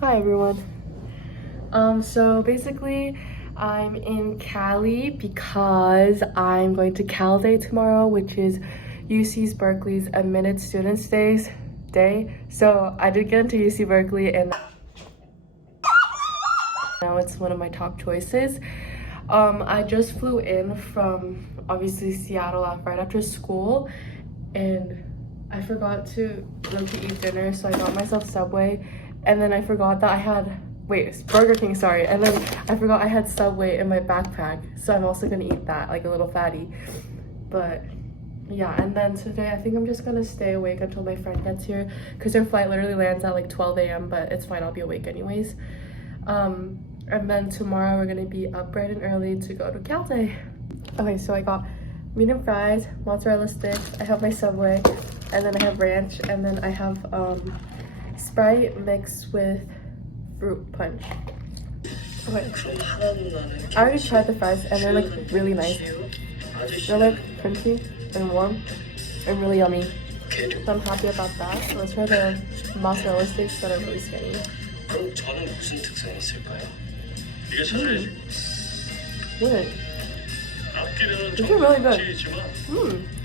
Hi everyone. So basically I'm in Cali because I'm going to Cal Day tomorrow, which is UC Berkeley's admitted students day. So I did get into UC Berkeley and now it's one of my top choices. I just flew in from obviously Seattle right after school, and I forgot to eat dinner, so I got myself Subway, and then I forgot that I had Burger King, sorry, and then I forgot I had Subway in my backpack, so I'm also gonna eat that like a little fatty. But yeah, and then today I think I'm just gonna stay awake until my friend gets here because their flight literally lands at like 12 a.m. but it's fine, I'll be awake anyways. And then tomorrow we're gonna be up bright and early to go to Cal Day. Okay, so I got medium fries, mozzarella sticks, I have my Subway, and then I have ranch, and then I have Sprite mixed with fruit punch. Okay, I already tried the fries and they're like really nice. They're like crunchy and warm and really yummy. So I'm happy about that. So let's try the mozzarella sticks that are really skinny. 그럼 저는 무슨 특성이 있을까요? 이게 차라리 Good. 아끼려는 This is really good. 정치이지만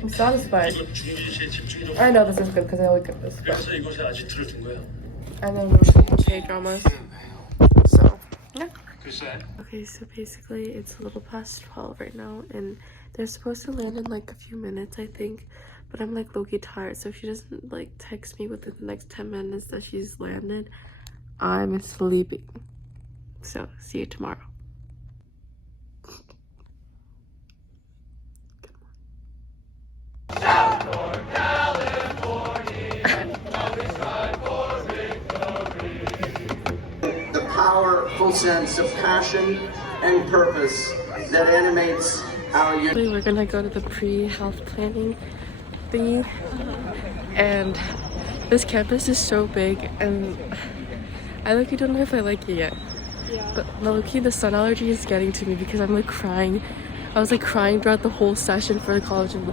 I'm satisfied. 이건 중기시에 집중이 I know this is good because I always get this. 그래서 이곳에 아지트를 둔 거야. And then we're K-dramas. So, yeah. 글쎄. Okay, so basically it's a little past 12 right now, and they're supposed to land in like a few minutes, I think. But I'm like low-key tired, so if she doesn't like text me within the next 10 minutes that she's landed, I'm sleeping. So, see you tomorrow. The powerful sense of passion and purpose that animates our youth. We're gonna go to the pre-health planning thingy, and this campus is so big, and I low-key don't know if I like it yet. Yeah. But low-key the sun allergy is getting to me because I'm like crying. I was like crying throughout the whole session for the College of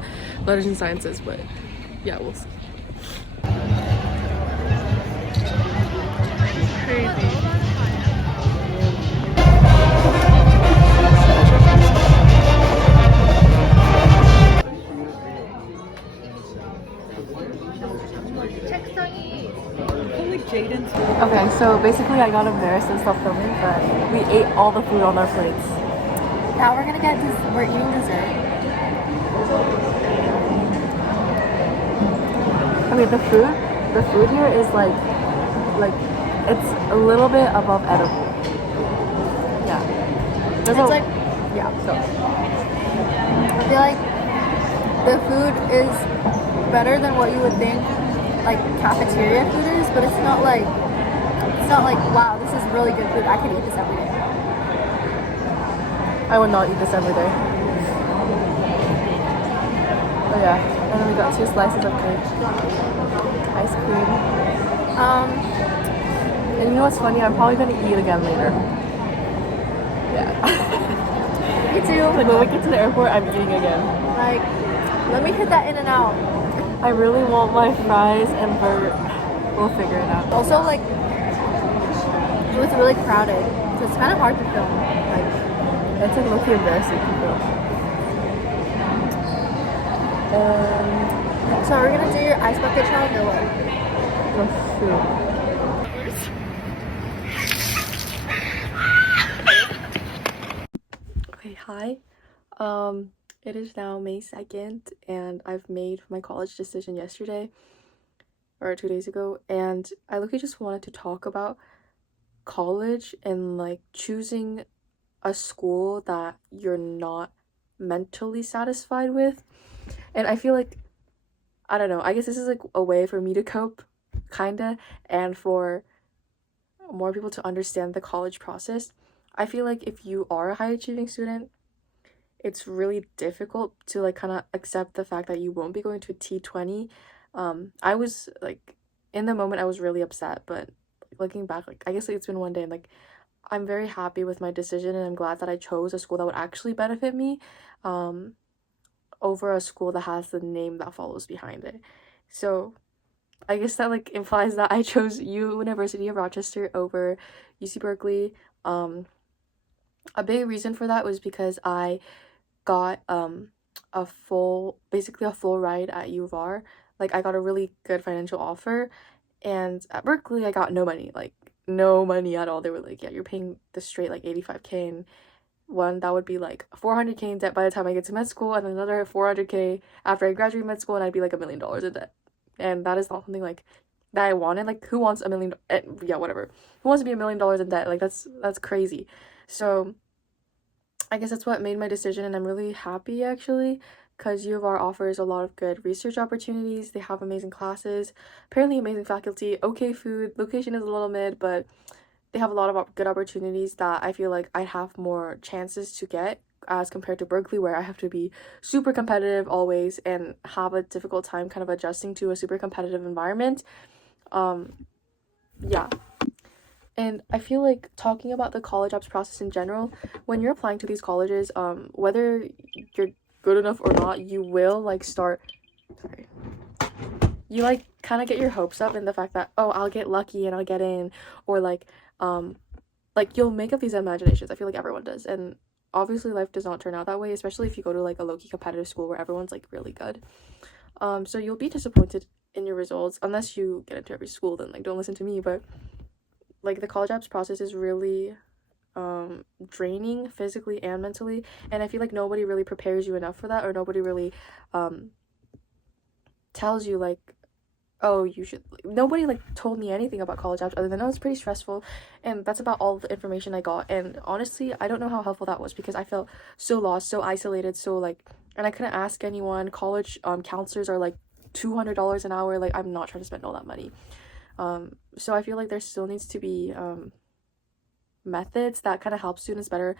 Letters and Sciences, but yeah, we'll see. Crazy. Okay, so basically I got embarrassed and stopped filming, but we ate all the food on our plates. Now we're eating dessert. Okay, the food here is like it's a little bit above edible. Yeah. So I feel like the food is better than what you would think like cafeteria food is, but it's not like wow, this is really good food. I could eat this every day. I would not eat this every day. Oh yeah, and then we got 2 slices of cake, ice cream. And you know what's funny? I'm probably gonna eat again later. Yeah. Me too. Like when we get to the airport, I'm eating again. Like, let me hit that in and out. I really want my fries and burger. We'll figure it out. Also, like, it was really crowded, so it's kind of hard to film. Like, that's like low-key embarrassing to film. So we're gonna do your ice bucket challenge or what? Let's shoot. Okay, hi. It is now May 2nd, and I've made my college decision yesterday, or 2 days ago, and I literally just wanted to talk about college and like choosing a school that you're not mentally satisfied with. And I feel like, I don't know, I guess this is like a way for me to cope, kinda, and for more people to understand the college process. I feel like if you are a high achieving student, it's really difficult to like kind of accept the fact that you won't be going to a T20. I was like, in the moment I was really upset, but looking back, like I guess like, it's been one day, and like I'm very happy with my decision, and I'm glad that I chose a school that would actually benefit me over a school that has the name that follows behind it. So I guess that like implies that I chose University of Rochester over UC Berkeley. A big reason for that was because I got basically a full ride at U of R. Like I got a really good financial offer, and at Berkeley I got no money, like no money at all. They were like, yeah, you're paying the straight like 85K, and one that would be like 400K in debt by the time I get to med school, and another 400K after I graduate med school, and I'd be like $1 million in debt. And that is not something like that I wanted. Like who wants yeah, whatever. Who wants to be $1 million in debt? Like that's crazy. So I guess that's what made my decision, and I'm really happy actually, because U of R offers a lot of good research opportunities. They have amazing classes, apparently amazing faculty, okay food. Location is a little mid, but they have a lot of good opportunities that I feel like I have more chances to get as compared to Berkeley, where I have to be super competitive always and have a difficult time kind of adjusting to a super competitive environment. Yeah. And I feel like talking about the college apps process in general, when you're applying to these colleges, whether you're good enough or not, you will like you like kind of get your hopes up in the fact that, oh, I'll get lucky and I'll get in, or like you'll make up these imaginations. I feel like everyone does, and obviously life does not turn out that way, especially if you go to like a low-key competitive school where everyone's like really good. So you'll be disappointed in your results unless you get into every school. Then like don't listen to me, but like the college apps process is really draining physically and mentally, and I feel like nobody really prepares you enough for that, or nobody really tells you like, oh, you should. Nobody like told me anything about college apps other than, oh, it's pretty stressful, and that's about all the information I got. And honestly, I don't know how helpful that was, because I felt so lost, so isolated, so like, and I couldn't ask anyone. College counselors are like $200 an hour. Like I'm not trying to spend all that money. So I feel like there still needs to be methods that kind of help students better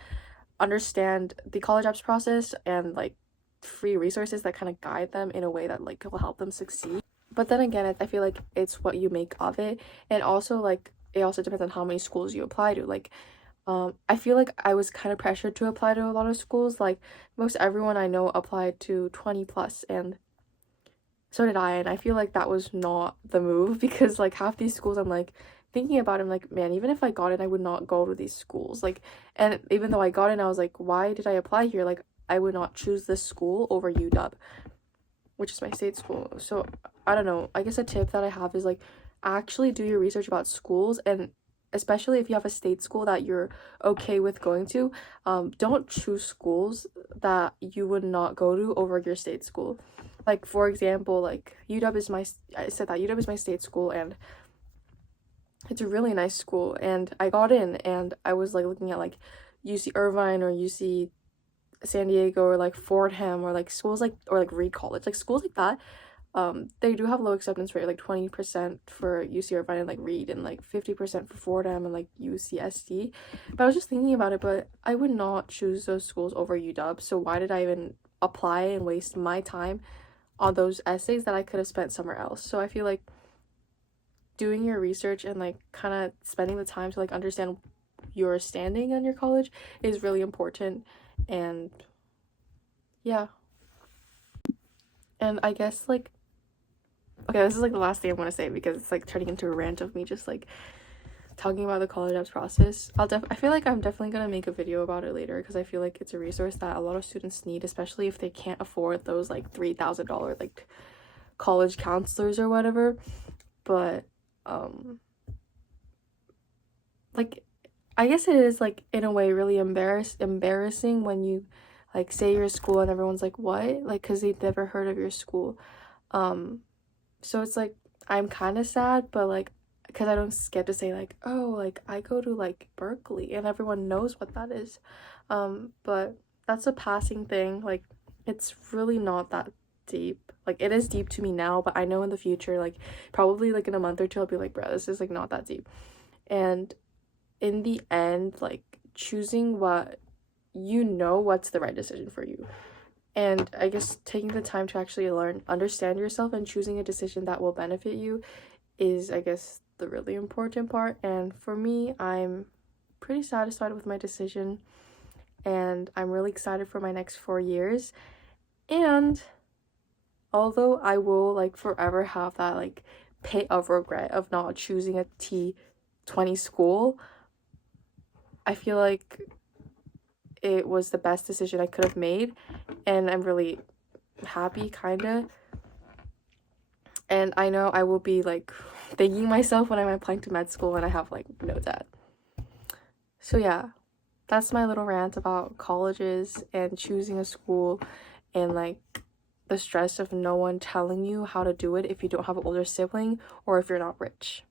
understand the college apps process, and like free resources that kind of guide them in a way that like will help them succeed. But then again, I feel like it's what you make of it, and also like it also depends on how many schools you apply to. Like I feel like I was kind of pressured to apply to a lot of schools. Like most everyone I know applied to 20 plus, and so did I, and I feel like that was not the move, because like half these schools I'm like thinking about it, I'm like, man, even if I got it, I would not go to these schools. Like, and even though I got it, I was like, why did I apply here? Like I would not choose this school over UW, which is my state school. So I don't know, I guess a tip that I have is like actually do your research about schools, and especially if you have a state school that you're okay with going to, don't choose schools that you would not go to over your state school. Like for example, like I said that UW is my state school, and it's a really nice school, and I got in, and I was like looking at like UC Irvine or UC San Diego or like Fordham, or like schools like, or like Reed College, like schools like that. They do have low acceptance rate, like 20% for UC Irvine and like Reed, and like 50% for Fordham and like UCSD. But I was just thinking about it, but I would not choose those schools over UW. So why did I even apply and waste my time on those essays that I could have spent somewhere else? So I feel like doing your research and like kind of spending the time to like understand your standing on your college is really important. And yeah, and I guess like, okay, this is like the last thing I want to say, because it's like turning into a rant of me just like talking about the college apps process. I feel like I'm definitely gonna make a video about it later, because I feel like it's a resource that a lot of students need, especially if they can't afford those like $3,000 like college counselors or whatever. But like I guess it is like in a way really embarrassing when you like say your school and everyone's like, what? Like, because they've never heard of your school. So it's like I'm kind of sad, but like, because I don't get to say like, oh, like I go to like Berkeley and everyone knows what that is. But that's a passing thing. Like it's really not that deep. Like it is deep to me now, but I know in the future, like probably like in a month or two, I'll be like, bro, this is like not that deep. And in the end, like choosing what you know what's the right decision for you. And I guess taking the time to actually understand yourself, and choosing a decision that will benefit you is, I guess, the really important part. And for me, I'm pretty satisfied with my decision, and I'm really excited for my next 4 years. And although I will like forever have that like pit of regret of not choosing a T20 school. I feel like it was the best decision I could have made, and I'm really happy, kind of. And I know I will be like thanking myself when I'm applying to med school and I have like no debt. So yeah, that's my little rant about colleges and choosing a school, and like the stress of no one telling you how to do it if you don't have an older sibling or if you're not rich.